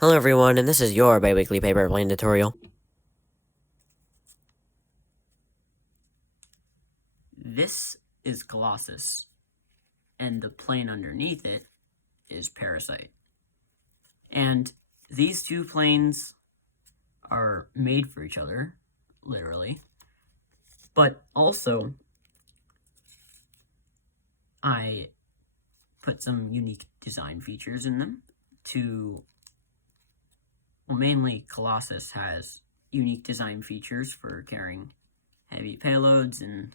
Hello everyone, and this is your bi-weekly paper plane tutorial. This is Colossus, and the plane underneath it is Parasite. And these two planes are made for each other, literally, but also I put some unique design features in them mainly Colossus has unique design features for carrying heavy payloads and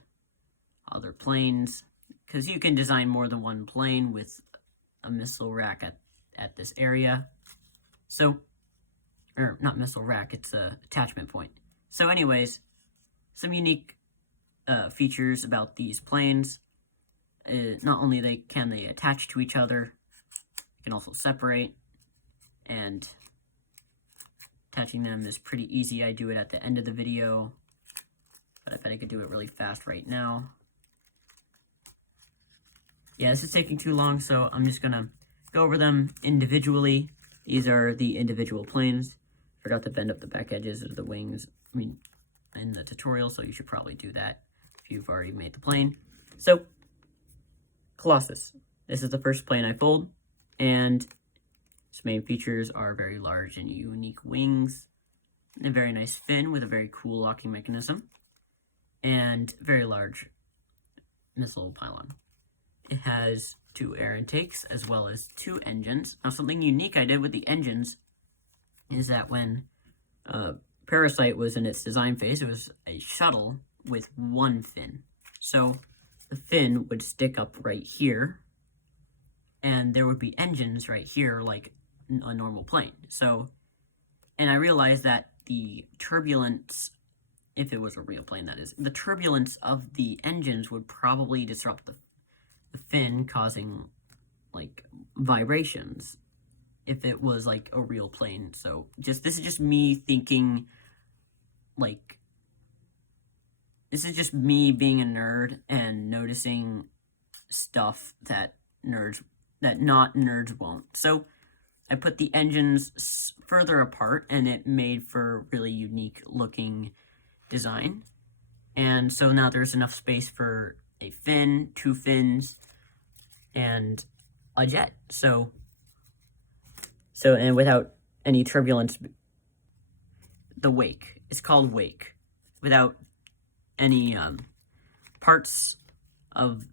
other planes, because you can design more than one plane with a missile rack at this area. So, or not missile rack, it's a attachment point. So anyways, some unique features about these planes. Not only can they attach to each other, you can also separate, and attaching them is pretty easy. I do it at the end of the video, but I bet I could do it really fast right now. Yeah, this is taking too long, so I'm just gonna go over them individually. These are the individual planes. Forgot to bend up the back edges of the wings, in the tutorial, so you should probably do that if you've already made the plane. So, Colossus. This is the first plane I fold, and its main features are very large and unique wings, and a very nice fin with a very cool locking mechanism, and very large missile pylon. It has 2 air intakes as well as 2 engines. Now, something unique I did with the engines is that when Parasite was in its design phase, it was a shuttle with 1 fin. So the fin would stick up right here, and there would be engines right here like a normal plane. So, and I realized that the turbulence, if it was a real plane that is, the turbulence of the engines would probably disrupt the fin, causing like vibrations if it was like a real plane. So this is just me thinking, like, this is just me being a nerd and noticing stuff that not nerds won't. So I put the engines further apart, and it made for really unique looking design. And so now there's enough space for a fin, 2 fins, and a jet. So and without any turbulence, the wake. It's called wake. Without any parts of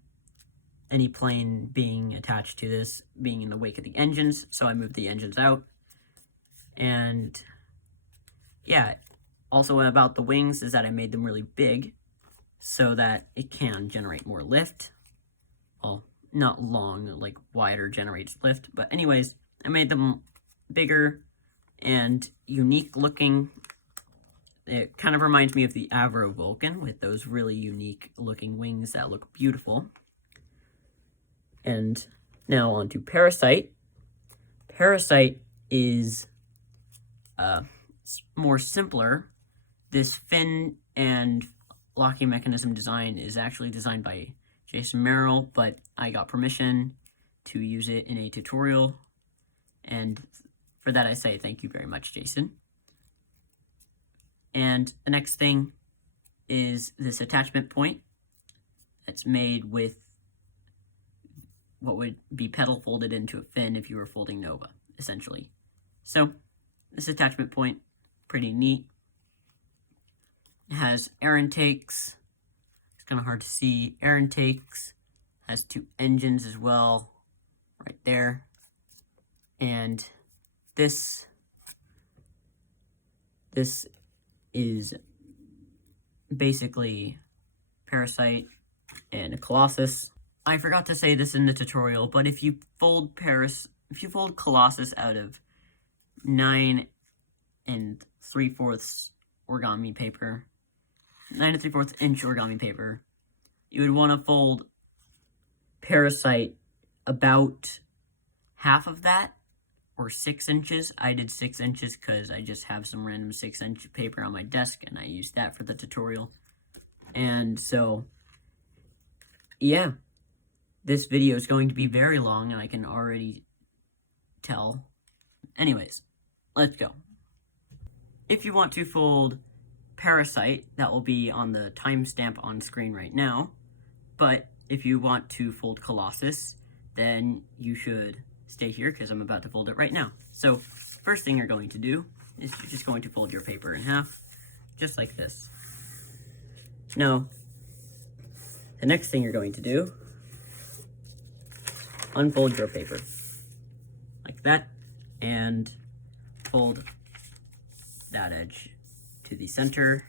any plane being attached to this being in the wake of the engines. So I moved the engines out. And yeah, also about the wings is that I made them really big so that it can generate more lift. Well, not long, like wider generates lift. But anyways, I made them bigger and unique looking. It kind of reminds me of the Avro Vulcan with those really unique looking wings that look beautiful. And now on to Parasite. Parasite is more simpler. This fin and locking mechanism design is actually designed by Jason Merrill, but I got permission to use it in a tutorial, and for that I say thank you very much, Jason. And the next thing is this attachment point that's made with what would be petal folded into a fin if you were folding Nova, essentially. So this attachment point, pretty neat. It has air intakes. It's kind of hard to see. Air intakes, has 2 engines as well, right there. And this is basically Parasite and a Colossus. I forgot to say this in the tutorial, but if you fold Colossus out of 9 3/4 origami paper, 9 3/4 inch origami paper, you would want to fold Parasite about half of that, or 6 inches. I did 6 inches because I just have some random 6-inch paper on my desk, and I used that for the tutorial. And so, yeah, this video is going to be very long, and I can already tell. Anyways, let's go. If you want to fold Parasite, that will be on the timestamp on screen right now. But if you want to fold Colossus, then you should stay here because I'm about to fold it right now. So first thing you're going to do is you're just going to fold your paper in half, just like this. Now, the next thing you're going to do, unfold your paper, like that, and fold that edge to the center,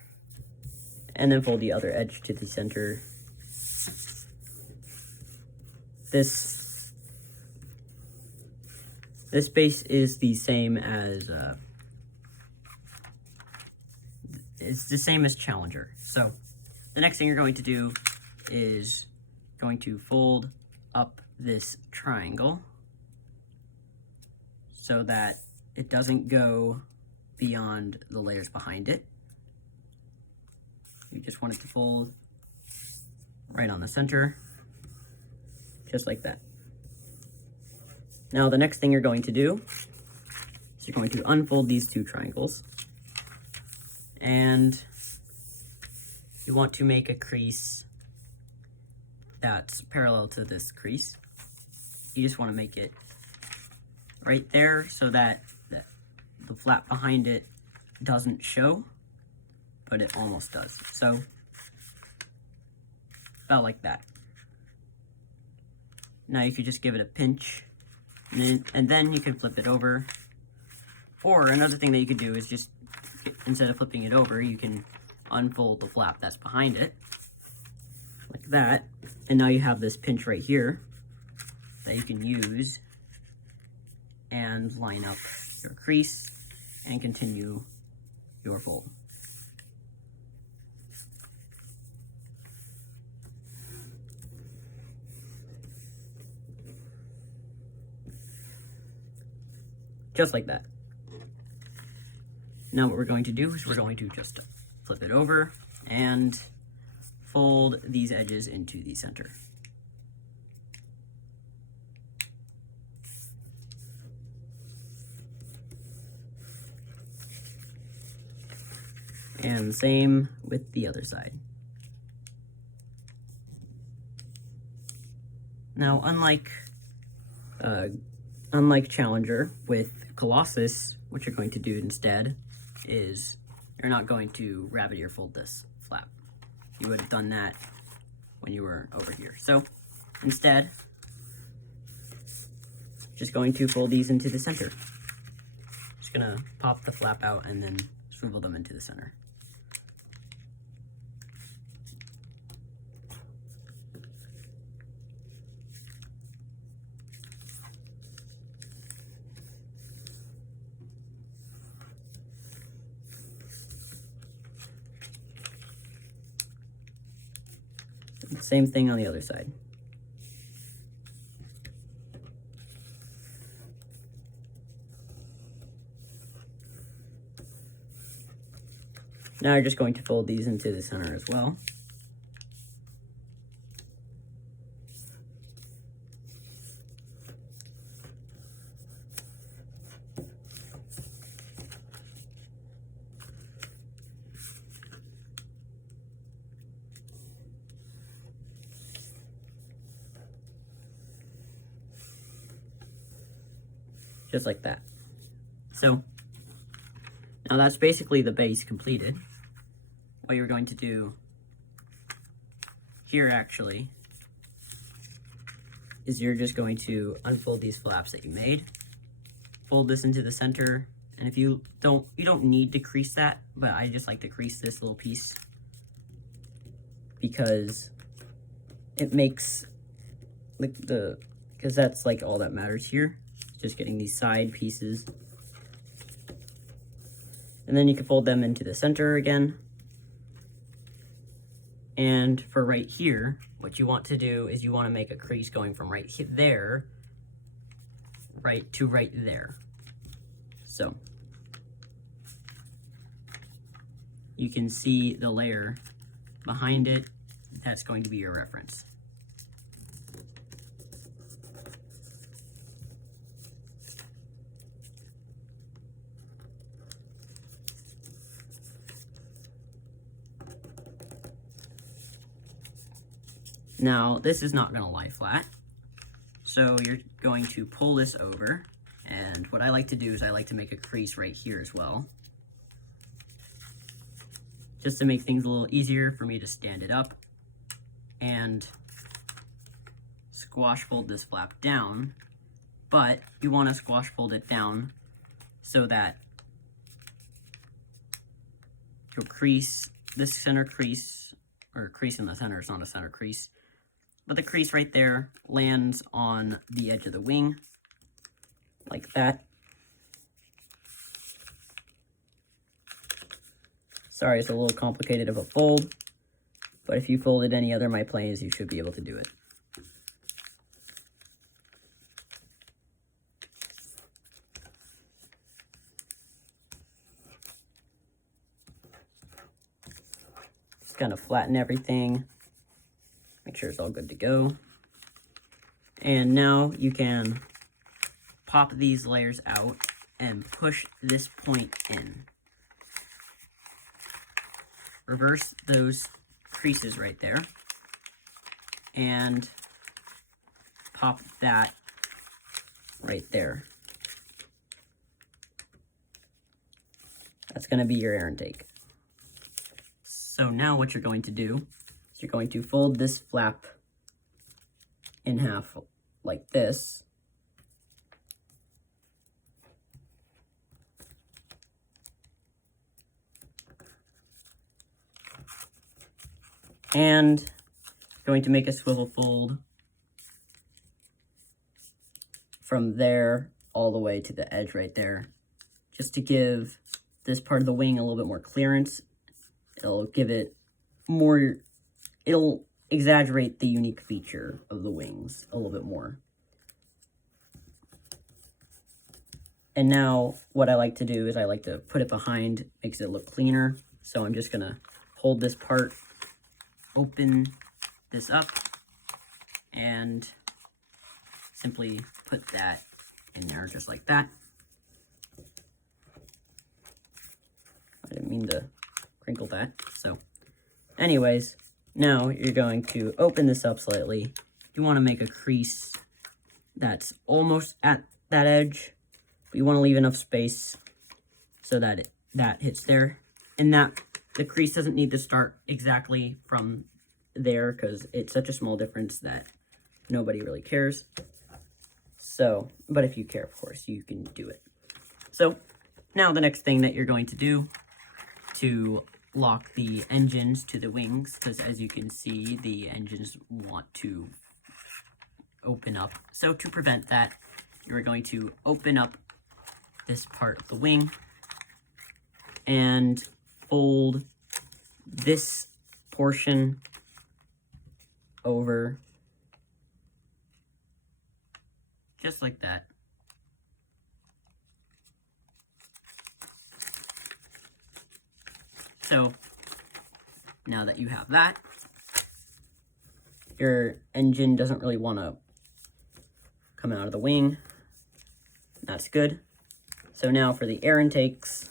and then fold the other edge to the center. This base is the same as Challenger. So the next thing you're going to do is going to fold up this triangle so that it doesn't go beyond the layers behind it. You just want it to fold right on the center, just like that. Now the next thing you're going to do is you're going to unfold these two triangles, and you want to make a crease that's parallel to this crease. You just want to make it right there so that the flap behind it doesn't show, but it almost does. So about like that. Now you could just give it a pinch, and then you can flip it over. Or another thing that you could do is just, instead of flipping it over, you can unfold the flap that's behind it, like that. And now you have this pinch right here that you can use and line up your crease and continue your fold. Just like that. Now what we're going to do is we're going to just flip it over and fold these edges into the center. And same with the other side. Now, unlike Challenger, with Colossus, what you're going to do instead is you're not going to rabbit ear fold this flap. You would have done that when you were over here. So instead, just going to fold these into the center. Just gonna pop the flap out and then swivel them into the center. Same thing on the other side. Now you're just going to fold these into the center as well. Just like that. So now that's basically the base completed. What you're going to do here actually is you're just going to unfold these flaps that you made, fold this into the center, and if you don't need to crease that, but I just like to crease this little piece because it makes because that's like all that matters here. Just getting these side pieces. And then you can fold them into the center again. And for right here, what you want to do is you want to make a crease going from right there, right to right there. So you can see the layer behind it. That's going to be your reference. Now, this is not going to lie flat. So you're going to pull this over. And what I like to do is I like to make a crease right here as well. Just to make things a little easier for me to stand it up. And squash fold this flap down. But you want to squash fold it down so that your crease, this center crease, or crease in the center, it's not a center crease, but the crease right there lands on the edge of the wing, like that. Sorry, it's a little complicated of a fold, but if you folded any other of my planes, you should be able to do it. Just kind of flatten everything. Make sure it's all good to go. And now you can pop these layers out and push this point in. Reverse those creases right there. And pop that right there. That's going to be your air intake. So now what you're going to do is you're going to fold this flap in half like this. And going to make a swivel fold from there all the way to the edge right there, just to give this part of the wing a little bit more clearance. It'll give it more, it'll exaggerate the unique feature of the wings a little bit more. And now what I like to do is I like to put it behind, makes it look cleaner. So I'm just gonna hold this part, open this up, and simply put that in there just like that. I didn't mean to crinkle that. So anyways, now you're going to open this up slightly. You want to make a crease that's almost at that edge, but you want to leave enough space so that that hits there. And that the crease doesn't need to start exactly from there because it's such a small difference that nobody really cares. So, but if you care, of course, you can do it. So now the next thing that you're going to do to lock the engines to the wings, because as you can see, the engines want to open up. So to prevent that, you're going to open up this part of the wing and fold this portion over just like that. So now that you have that, your engine doesn't really want to come out of the wing. That's good. So now for the air intakes,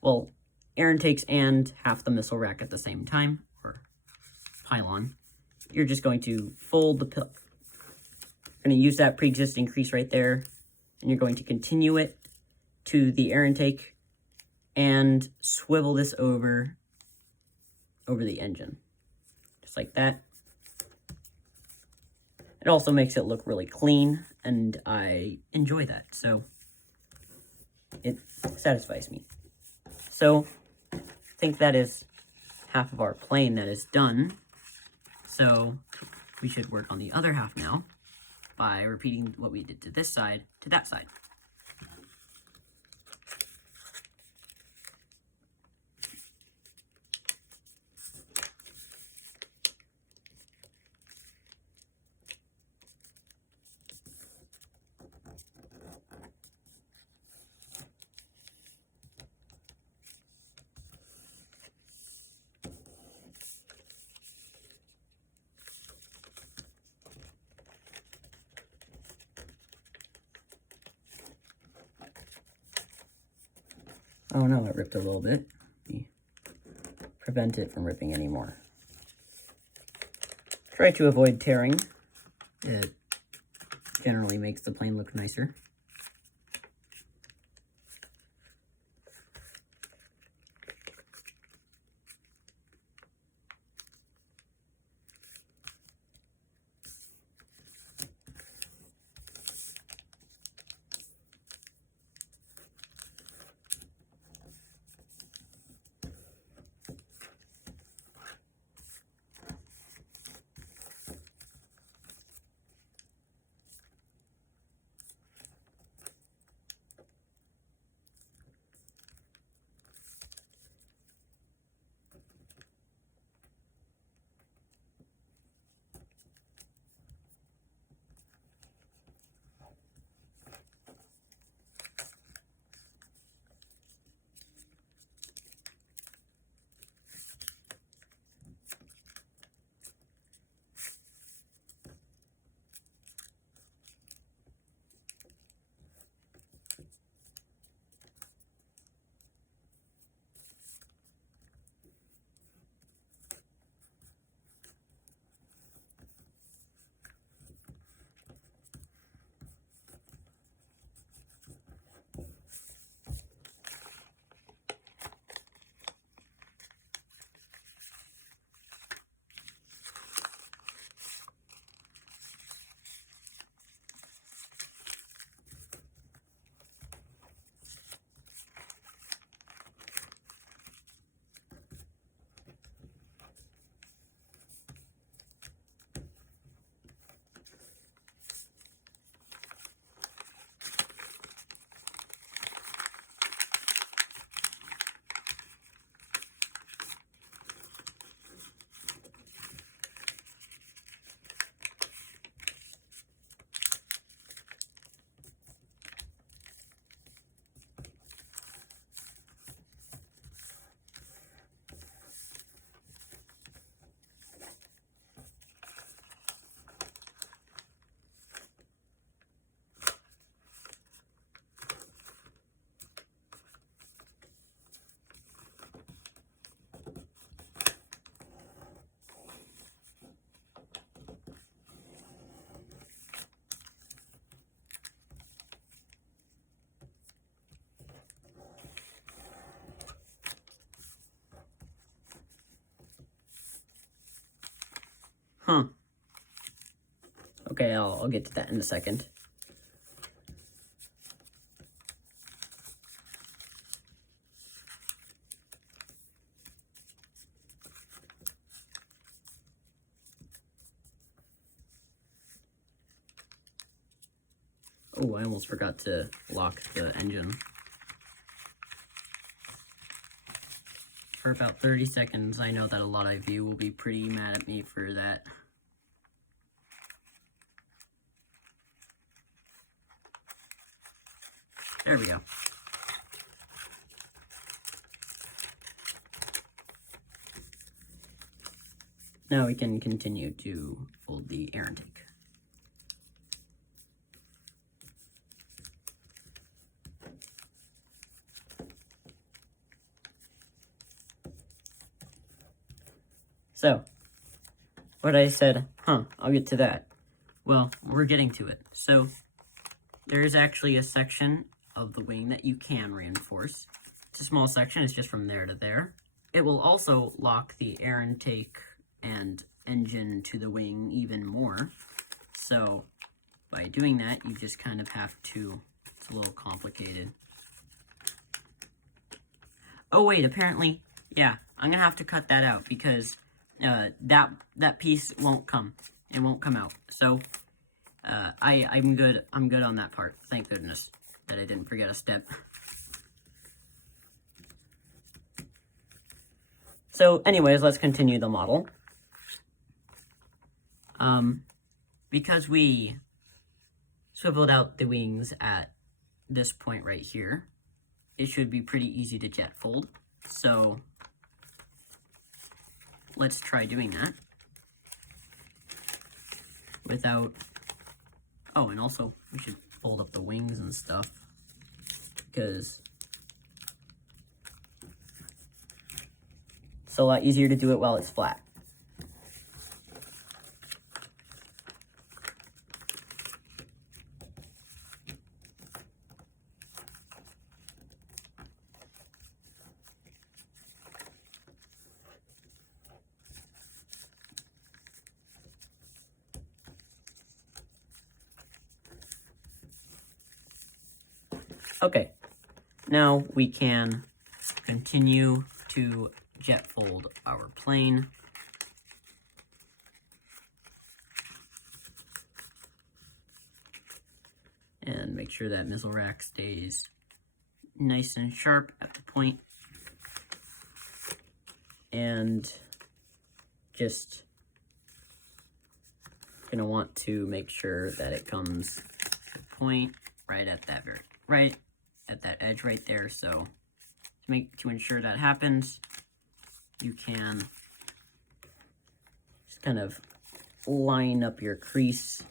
well, air intakes and half the missile rack at the same time, or pylon, you're just going to fold the you're going to use that pre-existing crease right there, and you're going to continue it to the air intake and swivel this over the engine, just like that. It also makes it look really clean, and I enjoy that, so it satisfies me. So I think that is half of our plane that is done. So we should work on the other half now by repeating what we did to this side to that side. Oh no, it ripped a little bit. prevent it from ripping anymore. Try to avoid tearing. It generally makes the plane look nicer. Huh. Okay, I'll get to that in a second. Oh, I almost forgot to lock the engine. For about 30 seconds, I know that a lot of you will be pretty mad at me for that. There we go. Now we can continue to fold the air intake. So, what I said, I'll get to that. Well, we're getting to it. So, there is actually a section of the wing that you can reinforce. It's a small section, it's just from there to there. It will also lock the air intake and engine to the wing even more. So, by doing that, you just kind of have to, it's a little complicated. Oh wait, apparently, yeah, I'm gonna have to cut that out because that piece won't come. It won't come out. So I'm good on that part. Thank goodness that I didn't forget a step. So anyways, let's continue the model. Because we swiveled out the wings at this point right here, it should be pretty easy to jet fold. So let's try doing that without, oh, and also we should fold up the wings and stuff because It's a lot easier to do it while it's flat. Okay, now we can continue to jet fold our plane. And make sure that missile rack stays nice and sharp at the point. And just gonna want to make sure that it comes to the point right at that edge right there. So to ensure that happens, you can just kind of line up your crease,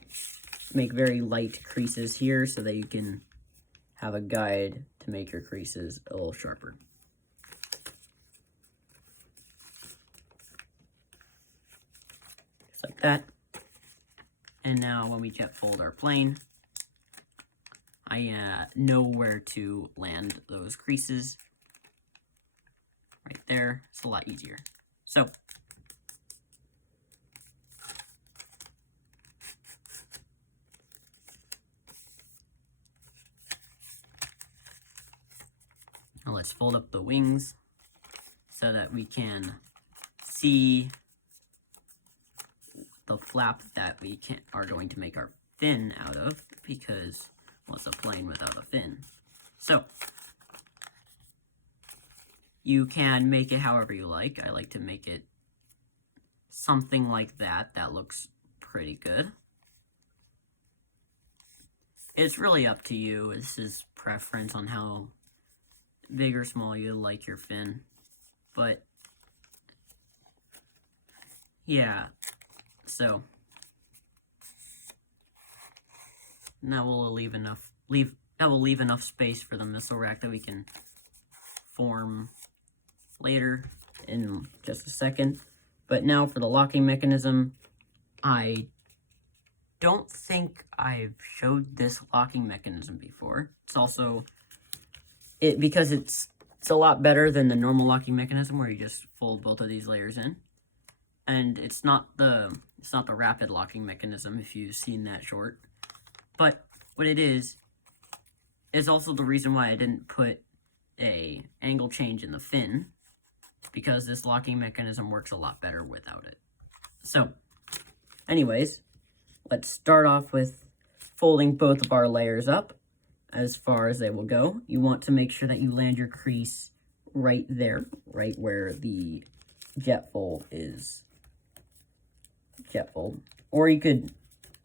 make very light creases here so that you can have a guide to make your creases a little sharper. Just like that. And now when we jet fold our plane, I know where to land those creases. Right there, it's a lot easier. So, now let's fold up the wings so that we can see the flap that we are going to make our fin out of, because well, it's a plane without a fin. So, you can make it however you like. I like to make it something like that. That looks pretty good. It's really up to you. This is preference on how big or small you like your fin. But, yeah. So, now we'll leave enough space for the missile rack that we can form later in just a second. But now for the locking mechanism, I don't think I've showed this locking mechanism before. It's also because it's a lot better than the normal locking mechanism where you just fold both of these layers in. And it's not the rapid locking mechanism if you've seen that short. But what it is also the reason why I didn't put a angle change in the fin. It's because this locking mechanism works a lot better without it. So, anyways, let's start off with folding both of our layers up as far as they will go. You want to make sure that you land your crease right there, right where the jet fold is. Jet fold. Or you could,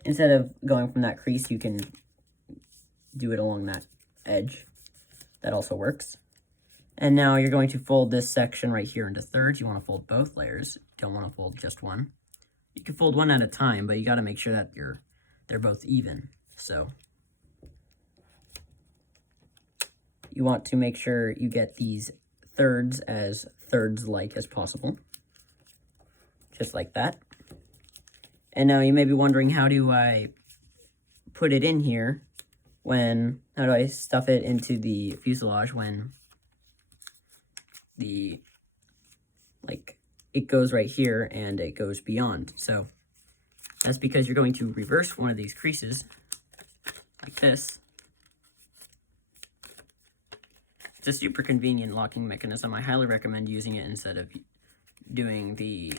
instead of going from that crease, you can do it along that edge. That also works. And now you're going to fold this section right here into thirds. You want to fold both layers. You don't want to fold just one. You can fold one at a time, but you got to make sure that they're both even. So you want to make sure you get these thirds as thirds-like as possible. Just like that. And now you may be wondering, how do I put it in here how do I stuff it into the fuselage when it goes right here and it goes beyond? So that's because you're going to reverse one of these creases like this. It's a super convenient locking mechanism. I highly recommend using it instead of doing the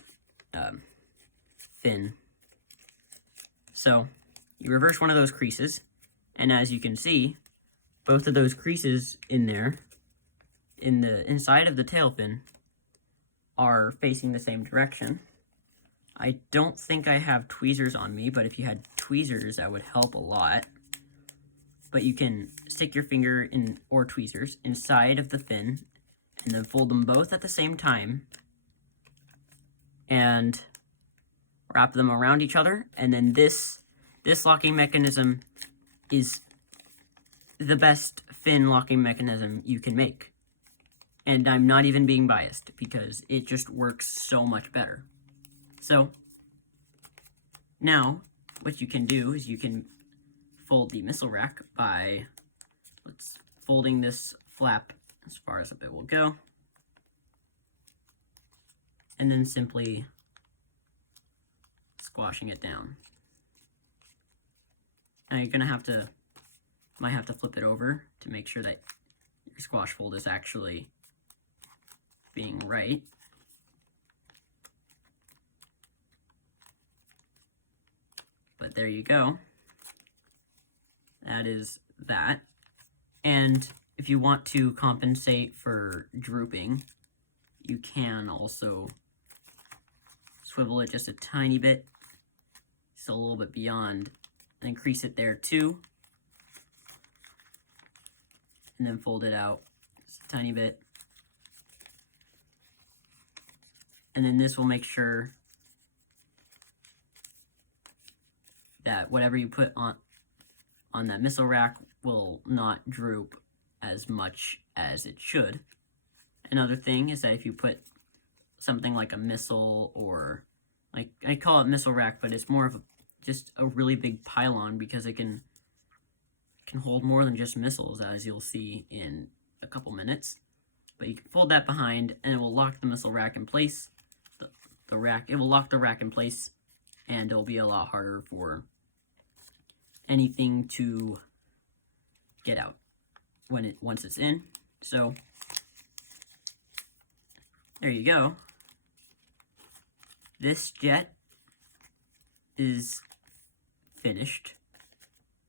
fin. So you reverse one of those creases, and as you can see, both of those creases in there, in the inside of the tail fin, are facing the same direction. I don't think I have tweezers on me, but if you had tweezers, that would help a lot. But you can stick your finger in, or tweezers, inside of the fin, and then fold them both at the same time, and wrap them around each other, and then this locking mechanism is the best fin locking mechanism you can make. And I'm not even being biased because it just works so much better. So now what you can do is you can fold the missile rack by folding this flap as far as it will go, and then simply squashing it down. Now you're gonna might have to flip it over to make sure that your squash fold is actually being right. But there you go. That is that. And if you want to compensate for drooping, you can also swivel it just a tiny bit, so a little bit beyond, and increase it there too. And then fold it out just a tiny bit. And then this will make sure that whatever you put on that missile rack will not droop as much as it should. Another thing is that if you put something like a missile, or like I call it missile rack, but it's more of just a really big pylon because it can hold more than just missiles, as you'll see in a couple minutes. But you can fold that behind and it will lock the missile rack in place. It will lock the rack in place, and it'll be a lot harder for anything to get out once it's in. So there you go. This jet is finished.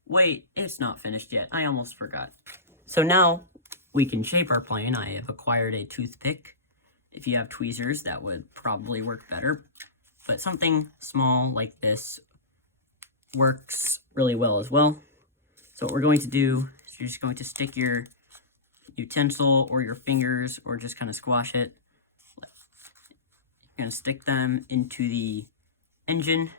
Wait, it's not finished yet. I almost forgot. So now we can shape our plane. I have acquired a toothpick. If you have tweezers, that would probably work better. But something small like this works really well as well. So what we're going to do is you're just going to stick your utensil or your fingers, or just kind of squash it. You're going to stick them into the engine.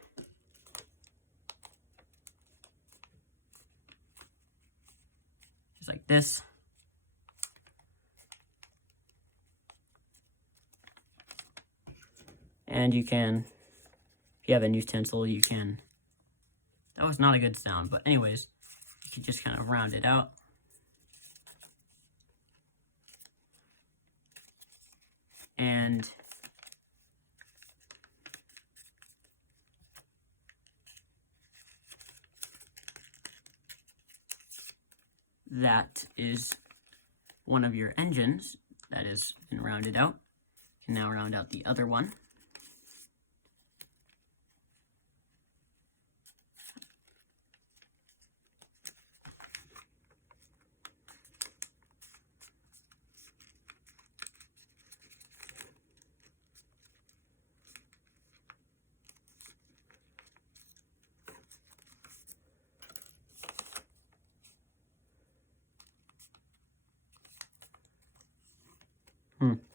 Just like this. And you can, if you have a utensil, you can, that was not a good sound, but anyways, you can just kind of round it out. And that is one of your engines that has been rounded out. You can now round out the other one.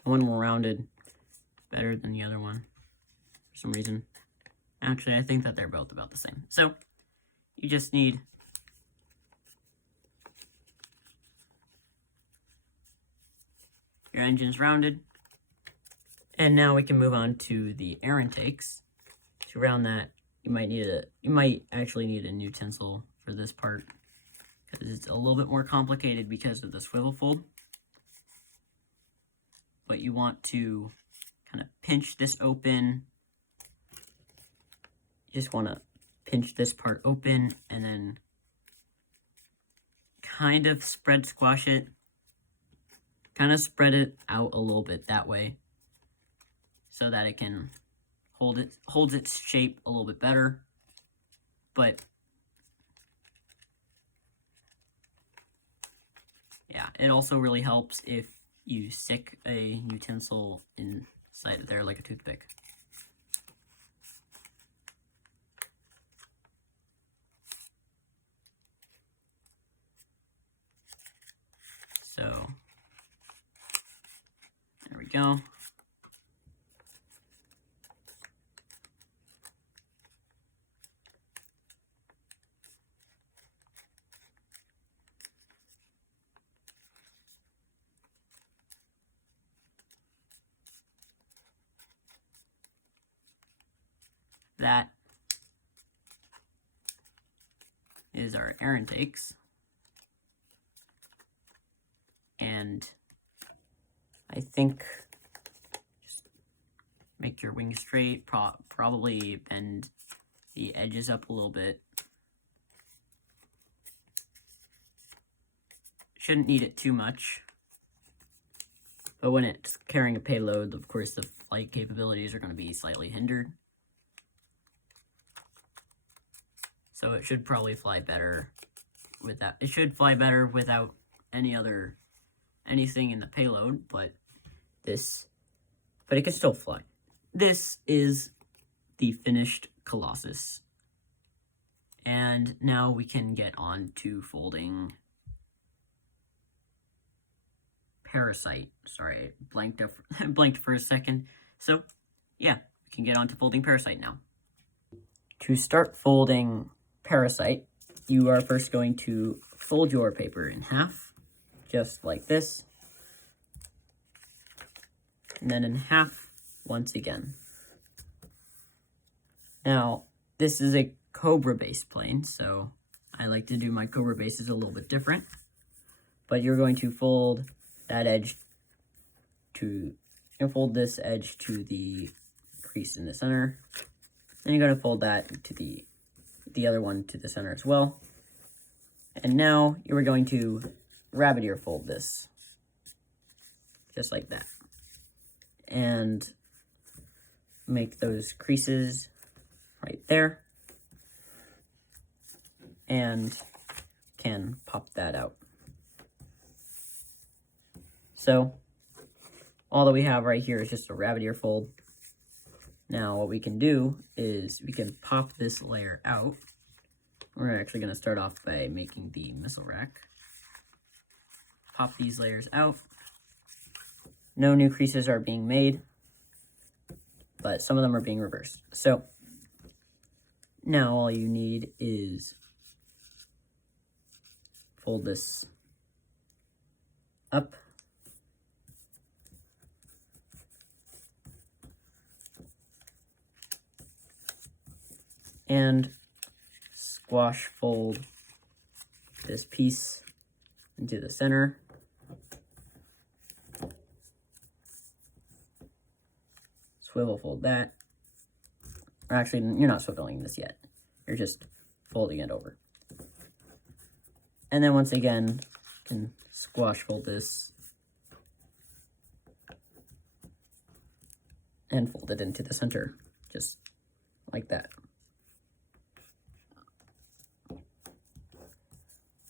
One more rounded better than the other one for some reason. Actually, I think that they're both about the same. So you just need your engines rounded. And now we can move on to the air intakes. To round that, you might actually need a utensil for this part, because it's a little bit more complicated because of the swivel fold. But you want to kind of pinch this open. You just want to pinch this part open and then kind of squash it. Kind of spread it out a little bit that way, so that it can holds its shape a little bit better. But yeah, it also really helps if you stick a utensil inside there like a toothpick. So there we go. that is our air intakes. And I think just make your wings straight, probably bend the edges up a little bit. Shouldn't need it too much. But when it's carrying a payload, of course, the flight capabilities are going to be slightly hindered. So it should probably fly better with that. It should fly better without anything in the payload, but it can still fly. This is the finished Colossus. And now we can get on to folding Parasite. Sorry, I blanked for a second. So, yeah, we can get on to folding Parasite now. To start folding Parasite, you are first going to fold your paper in half, just like this, and then in half once again. Now, this is a Cobra base plane, so I like to do my Cobra bases a little bit different, but you're going to fold that edge fold this edge to the crease in the center. Then you're going to fold that to the other one to the center as well. And now you are going to rabbit ear fold this, just like that. And make those creases right there. And can pop that out. So, all that we have right here is just a rabbit ear fold. Now, what we can do is we can pop this layer out. We're actually going to start off by making the missile rack. Pop these layers out. No new creases are being made, but some of them are being reversed. So, now all you need is fold this up. And squash fold this piece into the center. Swivel fold that. Or actually, you're not swiveling this yet. You're just folding it over. And then once again, you can squash fold this and fold it into the center, just like that.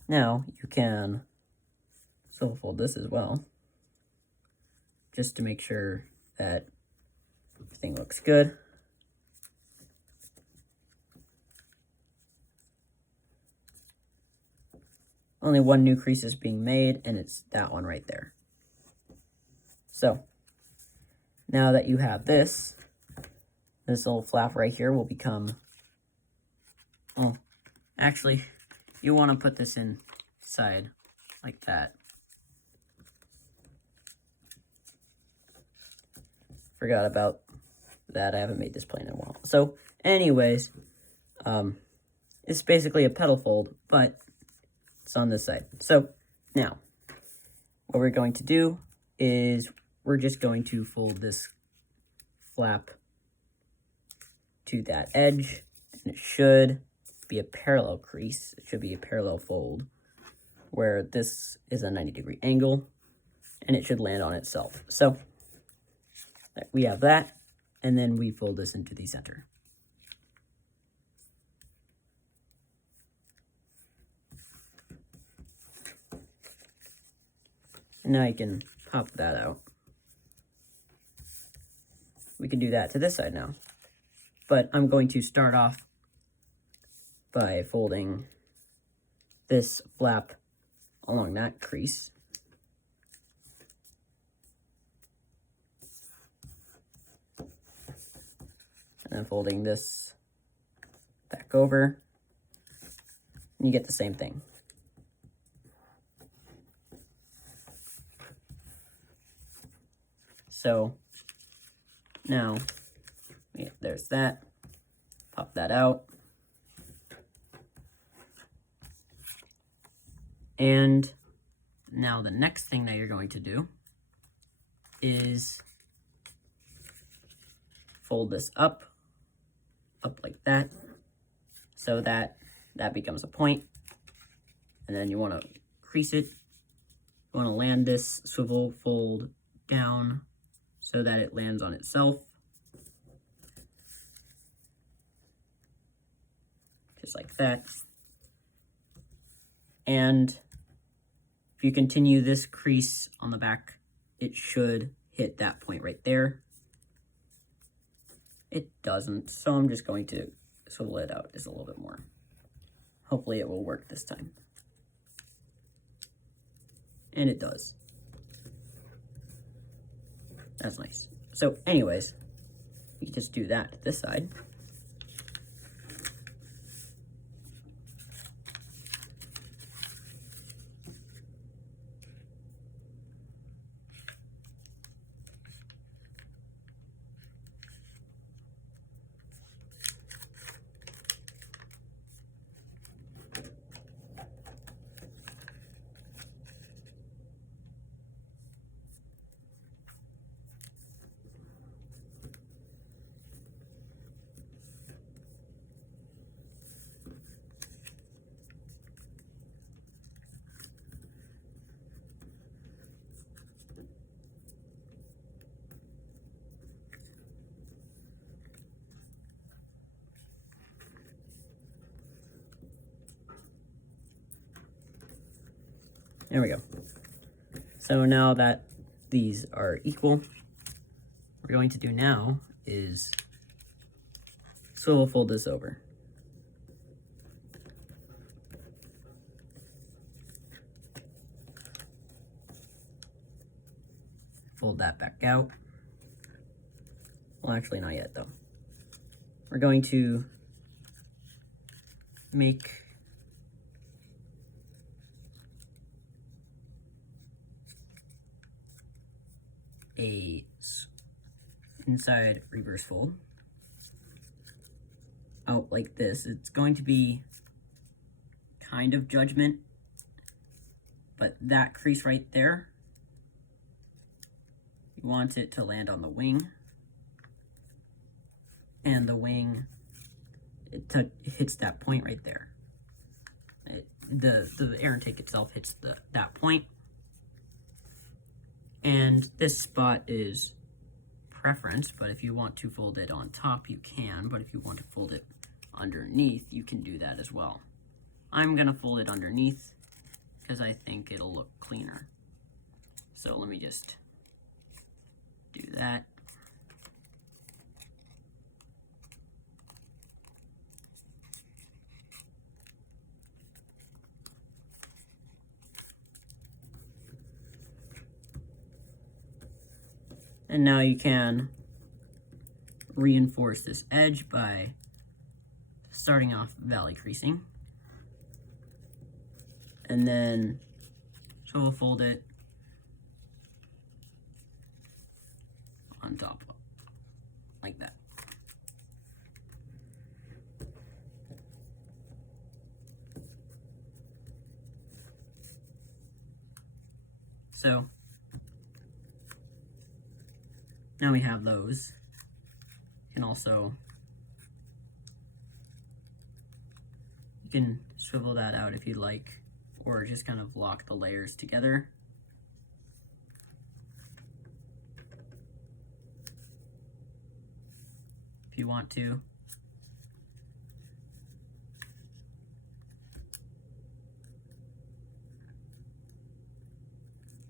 Now, you can swivel fold this as well, just to make sure that everything looks good. Only one new crease is being made, and it's that one right there. So, now that you have this little flap right here will become, oh, actually, you want to put this inside like that. Forgot about that. I haven't made this plane in a while. So, anyways, it's basically a petal fold, but it's on this side. So, now, what we're going to do is we're just going to fold this flap to that edge, and it should be a parallel crease. It should be a parallel fold where this is a 90-degree angle, and it should land on itself. So we have that, and then we fold this into the center. And now you can pop that out. We can do that to this side now. But I'm going to start off by folding this flap along that crease. And then folding this back over. And you get the same thing. So now, yeah, there's that. pop that out. And now the next thing that you're going to do is fold this up like that, so that that becomes a point. And then you want to crease it. You want to land this swivel fold down so that it lands on itself. Just like that. And if you continue this crease on the back, it should hit that point right there. It doesn't, so I'm just going to swivel it out just a little bit more. Hopefully it will work this time. And it does. That's nice. So anyways, you can just do that this side. There we go. So now that these are equal, what we're going to do now is swivel fold this over. Fold that back out. Well, actually not yet though. We're going to make a inside reverse fold out like this. It's going to be kind of judgment, but that crease right there, you want it to land on the wing, and the wing, it hits that point right there. The air intake itself hits that point. And this spot is preference, but if you want to fold it on top, you can. But if you want to fold it underneath, you can do that as well. I'm gonna fold it underneath because I think it'll look cleaner. So let me just do that. And now you can reinforce this edge by starting off valley creasing. And then swivel fold it on top, like that. So now we have those. You can also, you can swivel that out if you'd like, or just kind of lock the layers together. If you want to.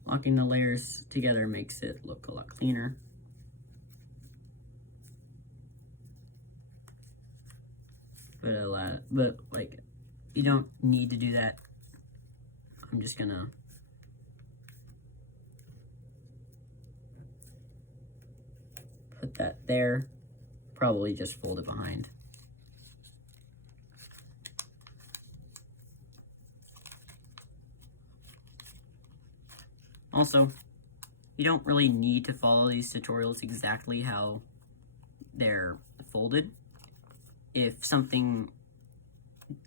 Locking the layers together makes it look a lot cleaner. But like, you don't need to do that. I'm just gonna put that there. Probably just fold it behind. Also, you don't really need to follow these tutorials exactly how they're folded. if something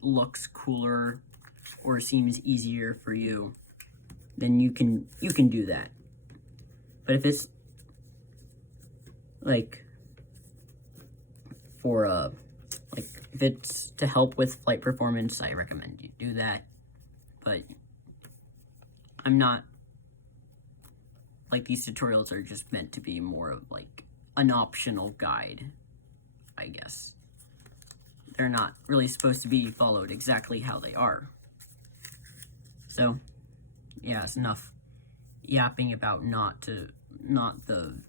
looks cooler or seems easier for you, then you can do that. But if it's like if it's to help with flight performance, I recommend you do that. But I'm not, like, these tutorials are just meant to be more of like an optional guide, I guess. They're not really supposed to be followed exactly how they are. So yeah, it's enough yapping about not the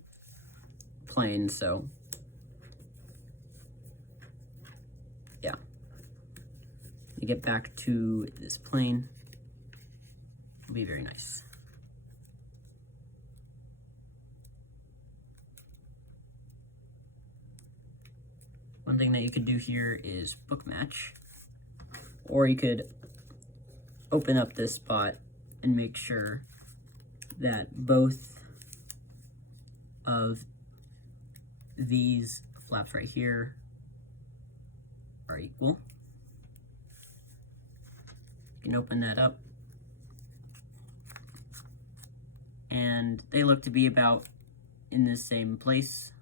plane. So yeah, to get back to this plane will be very nice. One thing that you could do here is book match, or you could open up this spot and make sure that both of these flaps right here are equal. You can open that up, and they look to be about in the same place.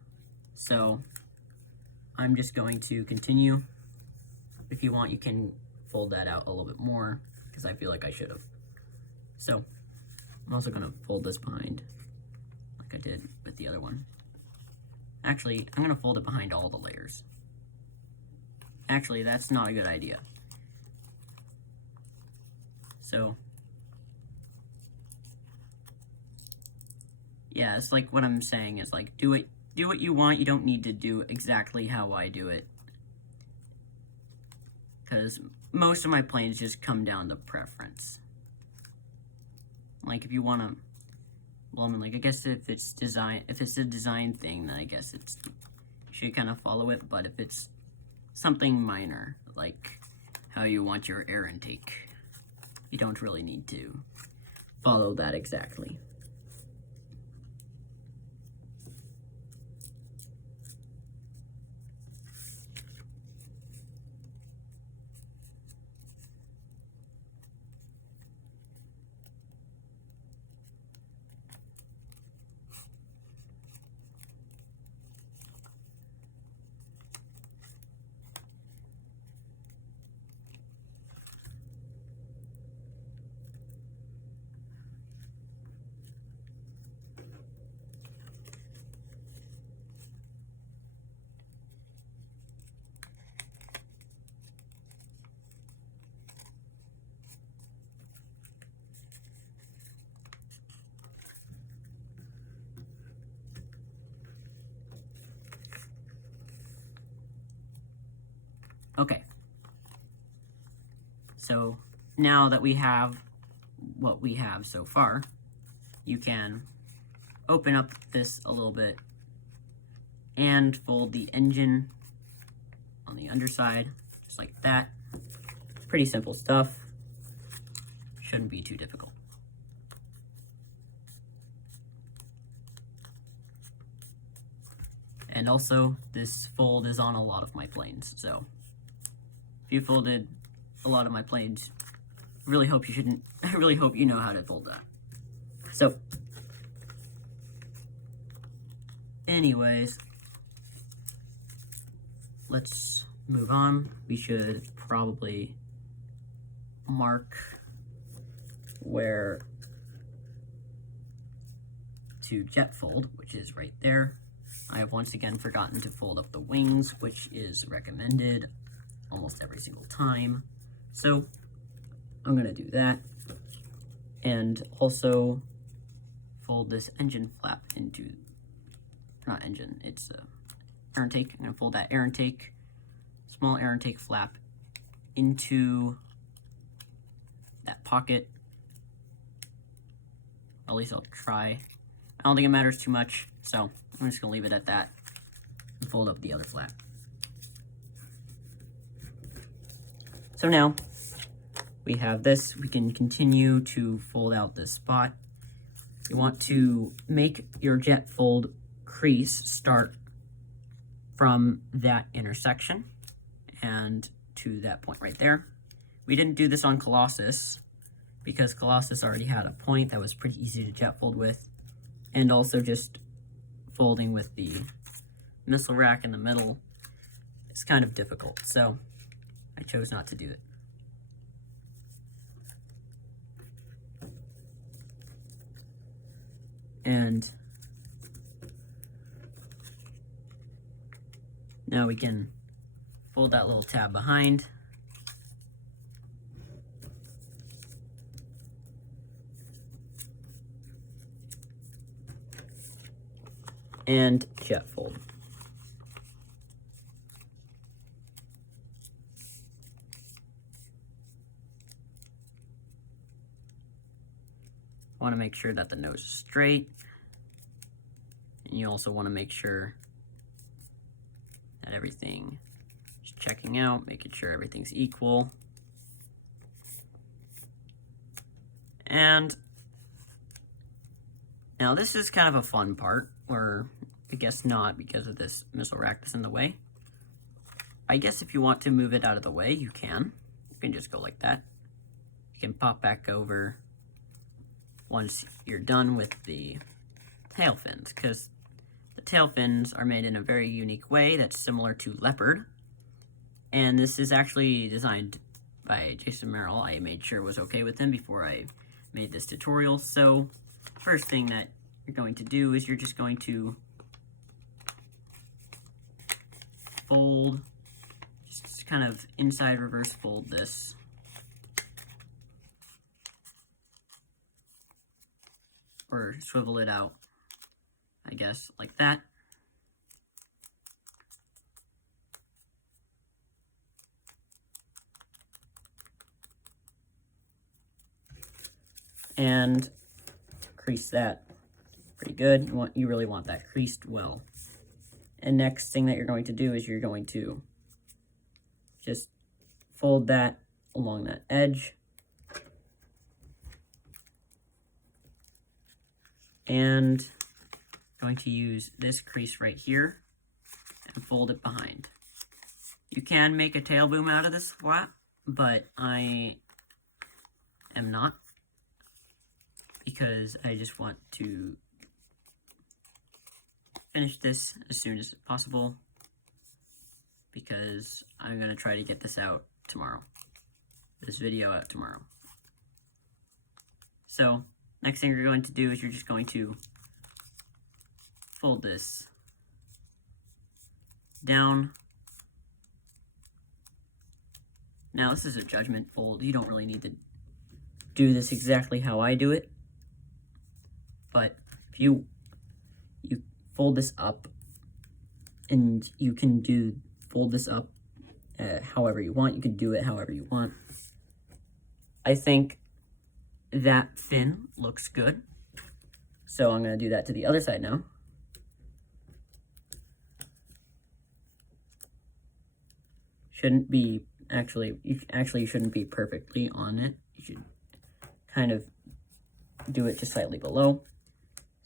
So I'm just going to continue. If you want, you can fold that out a little bit more, because I feel like I should have. So I'm also going to fold this behind, like I did with the other one. Actually, I'm going to fold it behind all the layers. Actually, that's not a good idea. So yeah, it's like what I'm saying is, like, do what you want. You don't need to do exactly how I do it, because most of my planes just come down to preference. Like, if you want to, well, I mean, like, I guess if it's a design thing, then I guess you should kind of follow it. But if it's something minor, like how you want your air intake, you don't really need to follow that exactly. Okay, so now that we have what we have so far, you can open up this a little bit and fold the engine on the underside, just like that. Pretty simple stuff. Shouldn't be too difficult. And also, this fold is on a lot of my planes, so if you folded a lot of my planes, I really hope you know how to fold that. So anyways, let's move on. We should probably mark where to jet fold, which is right there. I have once again forgotten to fold up the wings, which is recommended almost every single time. So I'm gonna do that. And also fold this engine flap into, not engine, it's air intake. I'm gonna fold that air intake, small air intake flap into that pocket. At least I'll try. I don't think it matters too much, so I'm just gonna leave it at that and fold up the other flap. So now we have this. We can continue to fold out this spot. You want to make your jet fold crease start from that intersection and to that point right there. We didn't do this on Colossus because Colossus already had a point that was pretty easy to jet fold with, and also just folding with the missile rack in the middle is kind of difficult, so I chose not to do it. And now we can fold that little tab behind. And jet fold. Want to make sure that the nose is straight. And you also want to make sure that everything is checking out, making sure everything's equal. And now this is kind of a fun part, or I guess not because of this missile rack that's in the way. I guess if you want to move it out of the way, you can. You can just go like that. You can pop back over once you're done with the tail fins, because the tail fins are made in a very unique way that's similar to leopard. And this is actually designed by Jason Merrill. I made sure it was okay with him before I made this tutorial. So first thing that you're going to do is you're just going to fold, just kind of inside reverse fold this. Or swivel it out, I guess, like that. And crease that pretty good. You really want that creased well. And next thing that you're going to do is you're going to just fold that along that edge. And going to use this crease right here and fold it behind. You can make a tail boom out of this flap, but I am not, because I just want to finish this as soon as possible, because I'm going to try to get this out tomorrow. This video out tomorrow. So next thing you're going to do is you're just going to fold this down. Now this is a judgment fold. You don't really need to do this exactly how I do it. But if you fold this up, and you can fold this up however you want. You can do it however you want. I think that fin looks good. So I'm going to do that to the other side now. Shouldn't be, you shouldn't be perfectly on it. You should kind of do it just slightly below.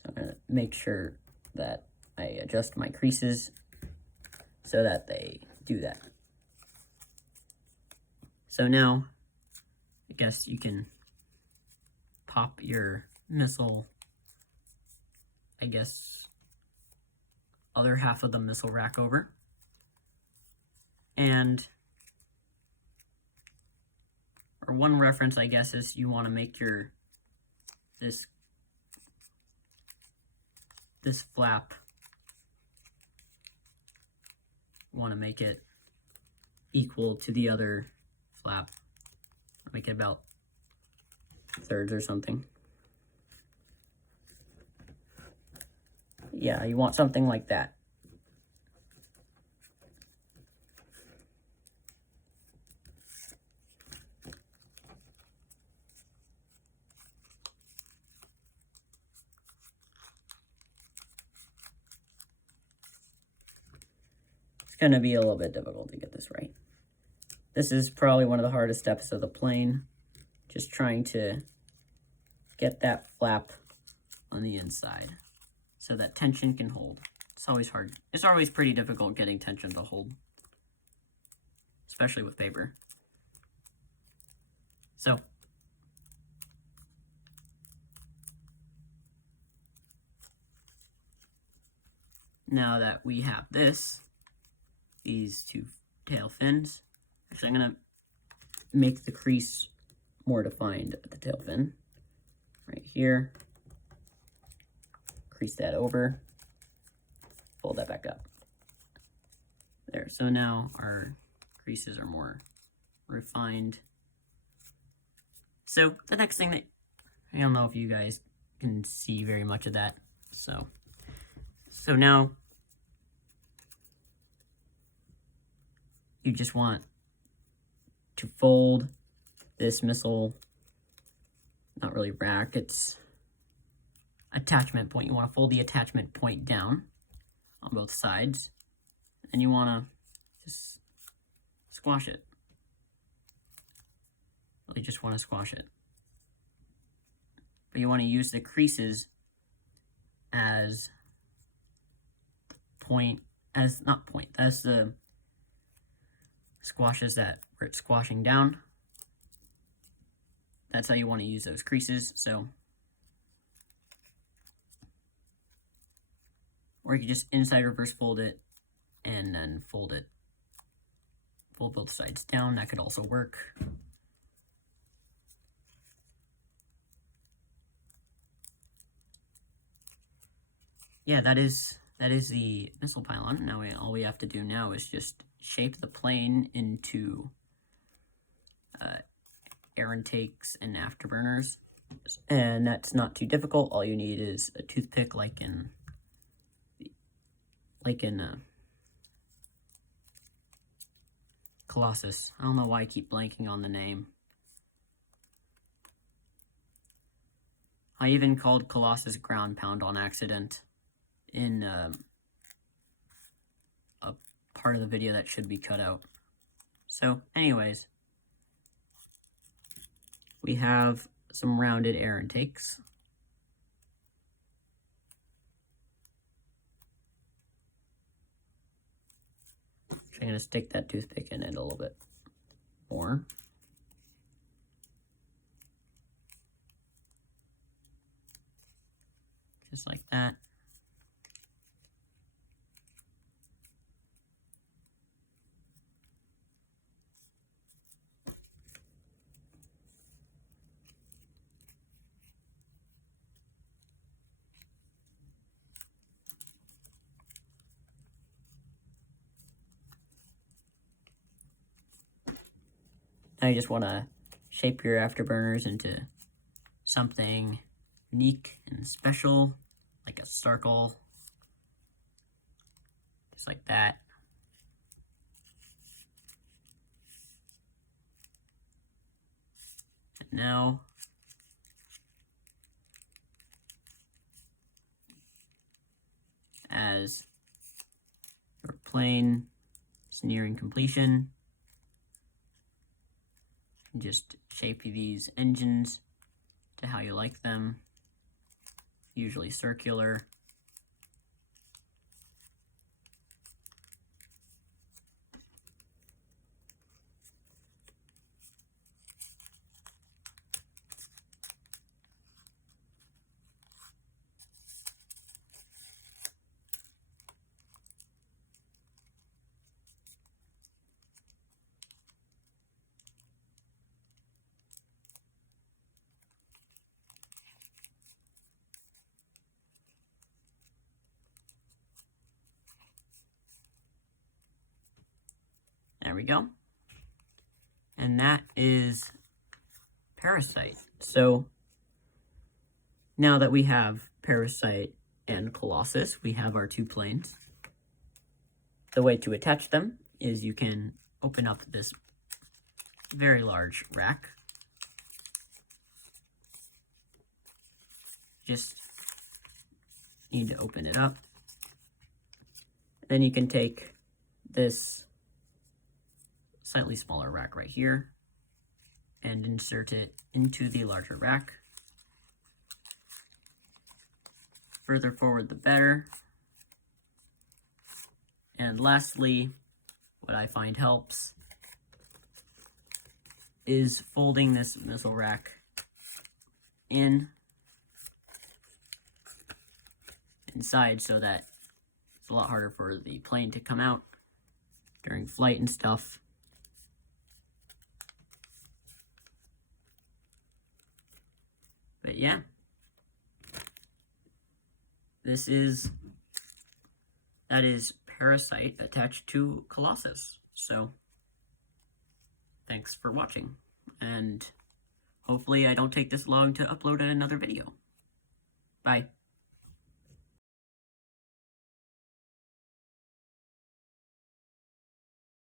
So I'm going to make sure that I adjust my creases so that they do that. So now, I guess you can pop your missile, I guess, other half of the missile rack over. And, or one reference, I guess, is you want to make this flap, you want to make it equal to the other flap. Make it about thirds or something. Yeah, you want something like that. It's going to be a little bit difficult to get this right. This is probably one of the hardest steps of the plane. Just trying to get that flap on the inside so that tension can hold. It's always hard. It's always pretty difficult getting tension to hold. especially with paper. So now that we have these two tail fins, actually I'm going to make the crease more defined at the tail fin. Right here. Crease that over. Fold that back up. There, so now our creases are more refined. So the next thing that, I don't know if you guys can see very much of that. So now you just want to fold this missile, not really rack, it's attachment point. You want to fold the attachment point down on both sides, and you want to just squash it. You just want to squash it. But you want to use the creases as as the squashes that where it's squashing down. That's how you want to use those creases. So, or you can just inside reverse fold it and then fold both sides down. That could also work. Yeah, that is the missile pylon. Now all we have to do now is just shape the plane into air intakes and afterburners, and that's not too difficult. All you need is a toothpick, like in Colossus. I don't know why I keep blanking on the name. I even called Colossus ground pound on accident in a part of the video that should be cut out. So anyways, we have some rounded air intakes. So I'm going to stick that toothpick in it a little bit more. Just like that. Now you just want to shape your afterburners into something unique and special, like a circle, just like that. And now as your plane is nearing completion, just shape these engines to how you like them, usually circular. There we go. And that is Parasite. So now that we have Parasite and Colossus, we have our two planes. The way to attach them is you can open up this very large rack. Just need to open it up. Then you can take this slightly smaller rack right here and insert it into the larger rack. Further forward the better. And lastly, what I find helps is folding this missile rack inside so that it's a lot harder for the plane to come out during flight and stuff. But yeah, that is Parasite attached to Colossus. So thanks for watching, and hopefully I don't take this long to upload another video. Bye.